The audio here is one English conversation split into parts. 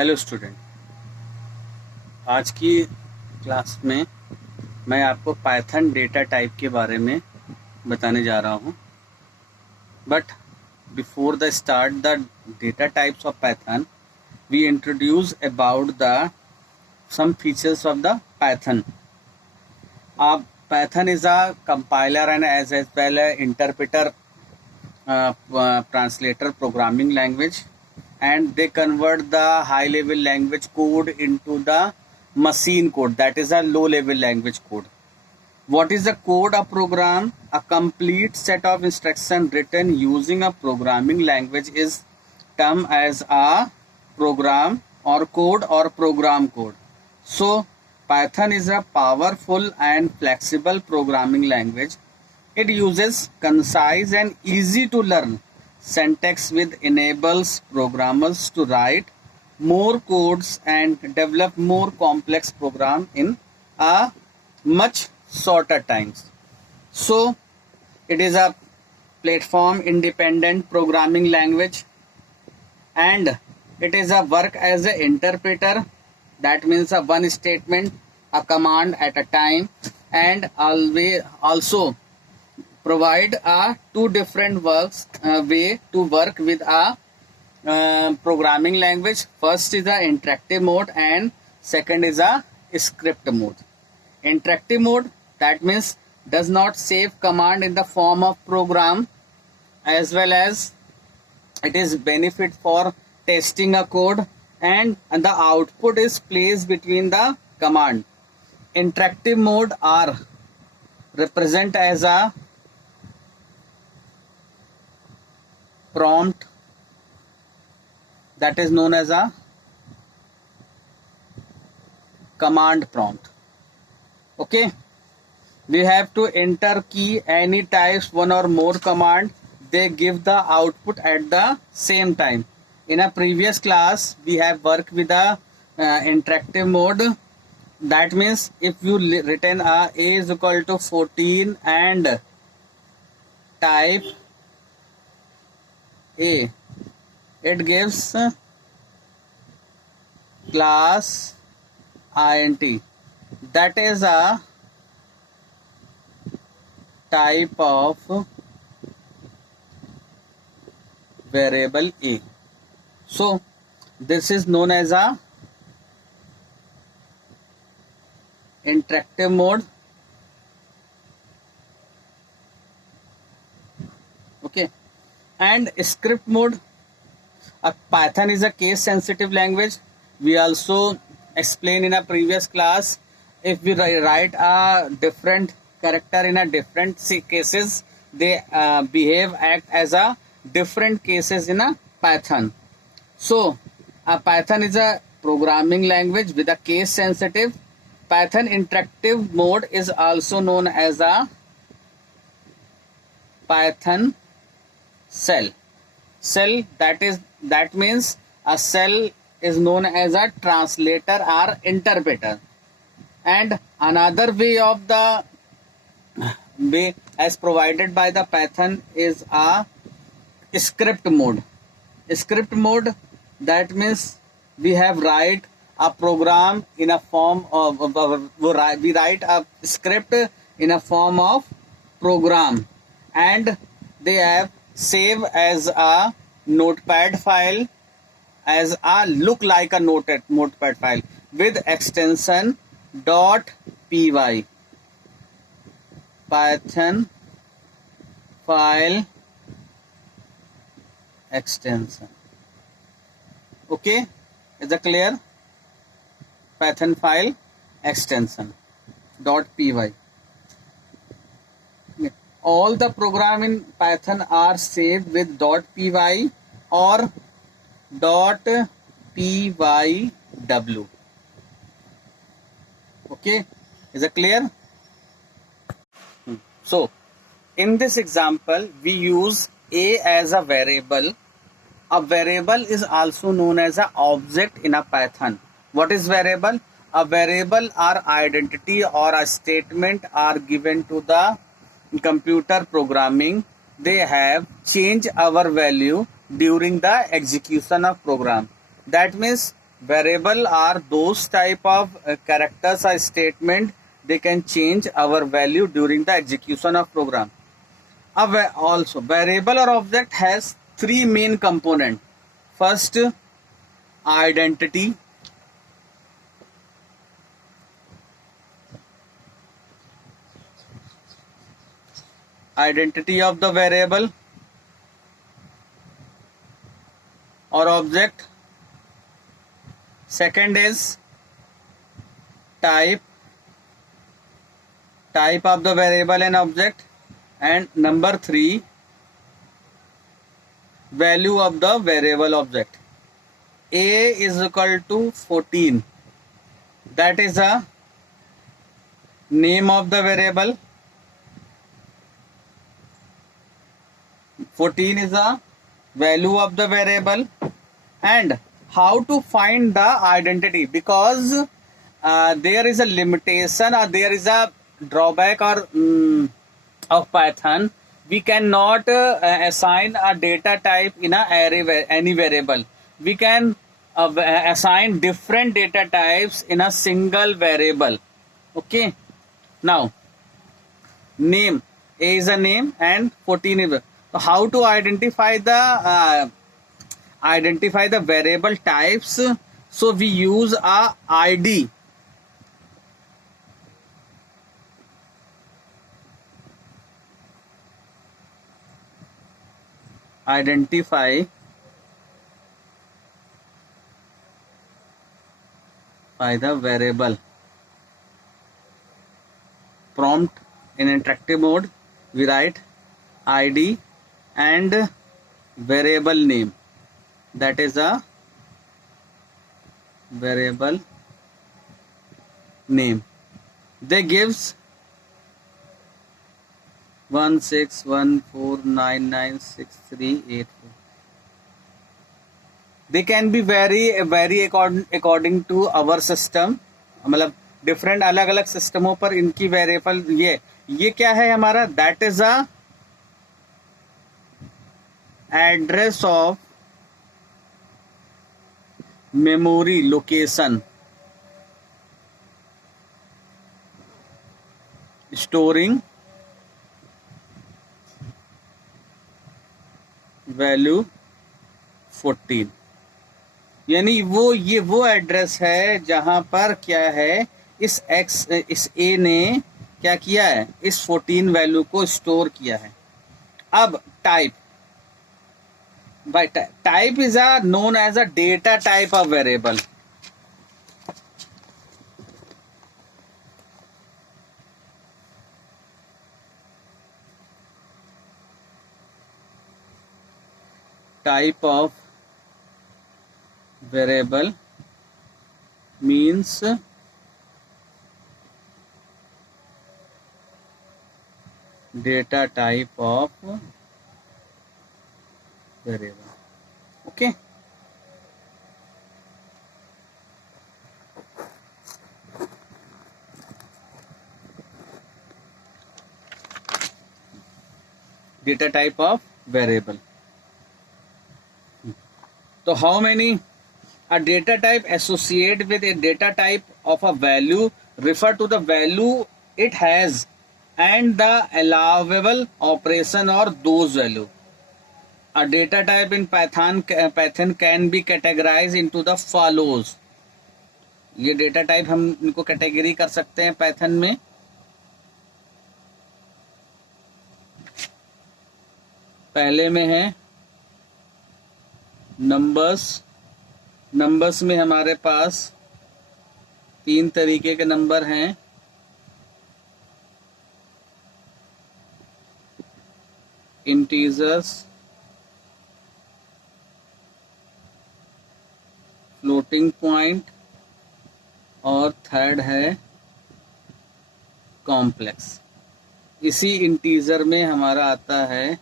Hello student, आज की class में मैं आपको पाइथन डेटा टाइप के बारे में बताने जा रहा हूँ। But before the start the data types of Python, we introduce about the some features of the Python. Python is a compiler and as well as interpreter, translator programming language, and they convert the high level language code into the machine code, that is a low level language code. What is the code of program? A complete set of instructions written using a programming language is termed as a program or code or program code. So Python is a powerful and flexible programming language. It uses concise and easy to learn syntax which enables programmers to write more codes and develop more complex program in a much shorter times. So it is a platform independent programming language, and it is a work as an interpreter. That means a one statement, a command at a time, and always also provide a two different way to work with a programming language. First is a interactive mode and second is a script mode. Interactive mode, that means does not save command in the form of program, as well as it is benefit for testing a code, and the output is placed between the command. Interactive mode are represent as a prompt, that is known as a command prompt. Okay, we have to enter key any types one or more command, they give the output at the same time. In a previous class we have worked with a interactive mode. That means if you written a is equal to 14 and type a, it gives class int, that is a type of variable a. So this is known as a interactive mode. Okay, and script mode. Python is a case sensitive language. We also explained in a previous class, if we write a different character in a different cases, they act as a different cases in a Python. So Python is a programming language with a case sensitive. Python interactive mode is also known as a Python cell. That means a cell is known as a translator or interpreter. And another way of the way as provided by the Python is a script mode. Script mode, that means we have write a program in a form of we write a script in a form of program, and they have save as a notepad file, as a look like a notepad file with extension .py, Python file extension. Okay, is it clear? Python file extension .py. All the program in Python are saved with .py or .pyw. Okay, is it clear? So in this example we use a as a variable. A variable is also known as an object in a Python. What is variable? A variable or identity or a statement are given to the computer programming. They have changed our value during the execution of program. That means Variable are those type of characters or statement they can change our value during the execution of program. Also variable or object has three main component. First, identity. Identity of the variable or object. Second is type of the variable and object. And number 3, value of the variable object. A is equal to 14. That is a name of the variable. 14 is a value of the variable. And how to find the identity, because there is a limitation or there is a drawback or of Python. We cannot assign a data type in a array any variable. We can assign different data types in a single variable. Okay, now name, A is a name and 14 is so how to identify the variable types. So we use a ID. Identify by the variable. Prompt in interactive mode, we write ID and variable name. That is a variable name. They gives 1614996384. They can be vary according to our system. मतलब different अलग अलग सिस्टमों पर इनकी variable ये क्या है हमारा, that is a address of memory location storing value 14, यानी वो एड्रेस है जहां पर क्या है इस ए ने क्या किया है, इस 14 वैल्यू को स्टोर किया है. अब type is known as a data type of variable. Type of variable means data type of variable. Okay. Data type of variable. So how many? A data type associated with a data type of a value refer to the value it has and the allowable operation or those value. A data type in Python can be categorized into the follows. ये data type हम इनको category कर सकते हैं Python में. पहले में है नंबर्स में हमारे पास 3 तरीके के नंबर हैं. इंटीजर्स, फ्लोटिंग पॉइंट और थर्ड है कॉम्प्लेक्स. इसी इंटीजर में हमारा आता है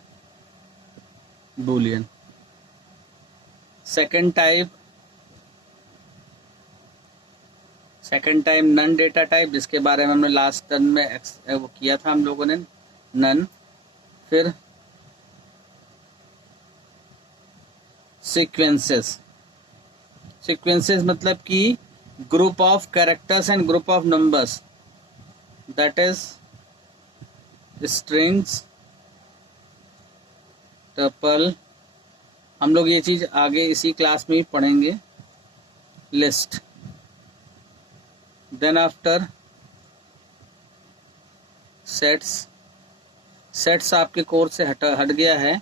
Boolean. Second type none data type, जिसके बारे में हमने लास्ट टर्म में वो किया था हम लोगों ने, नन. फिर सीक्वेंसेस, सीक्वेंसेस मतलब कि group of characters and group of numbers, that is strings, tuple, हम लोग ये चीज आगे इसी क्लास में ही पढ़ेंगे, list. Then after sets, sets आपके कोर्स से हट गया है।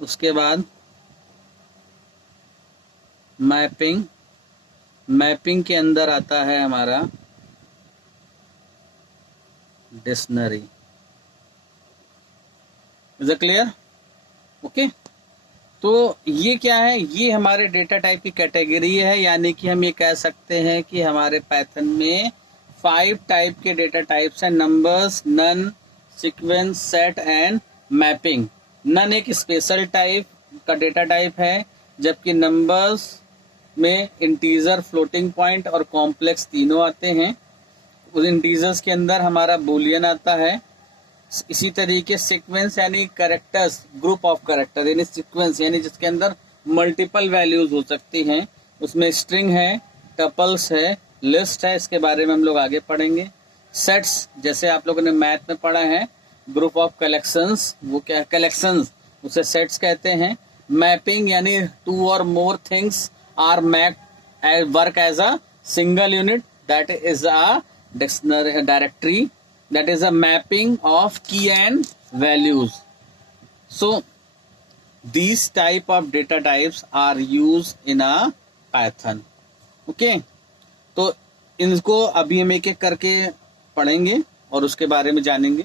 उसके बाद मैपिंग, मैपिंग के अंदर आता है हमारा dictionary. Is it clear? Okay, तो ये क्या है, ये हमारे डेटा टाइप की कैटेगरी है, यानी कि हम ये कह सकते हैं कि हमारे पाइथन में 5 टाइप के डेटा टाइप्स हैं, numbers, none, sequence, set and mapping. None एक स्पेशल टाइप का डेटा टाइप है, जबकि नंबर्स में इंटीजर, फ्लोटिंग पॉइंट और कॉम्प्लेक्स तीनों आते हैं। उस इंटीजर्स के अंदर हमारा बूलियन आता है। इसी तरीके सीक्वेंस यानी कैरेक्टर्स, ग्रुप ऑफ कैरेक्टर यानी सीक्वेंस, यानी जिसके अंदर मल्टीपल वैल्यूज हो सकती हैं, उसमें स्ट्रिंग है, टपल्स है, लिस्ट है, इसके बारे में हम लोग आगे पढ़ेंगे। सेट्स जैसे आप लोगों ने मैथ में पढ़ा है, ग्रुप ऑफ कलेक्शंस, वो क्या कलेक्शंस, उसे सेट्स कहते हैं। मैपिंग यानी 2 और more things are mapped work as a single unit, that is a dictionary directory, that is a mapping of key and values. So these type of data types are used in a Python. Okay, तो इनको अभी हम एक एक करके पढ़ेंगे और उसके बारे में जानेंगे।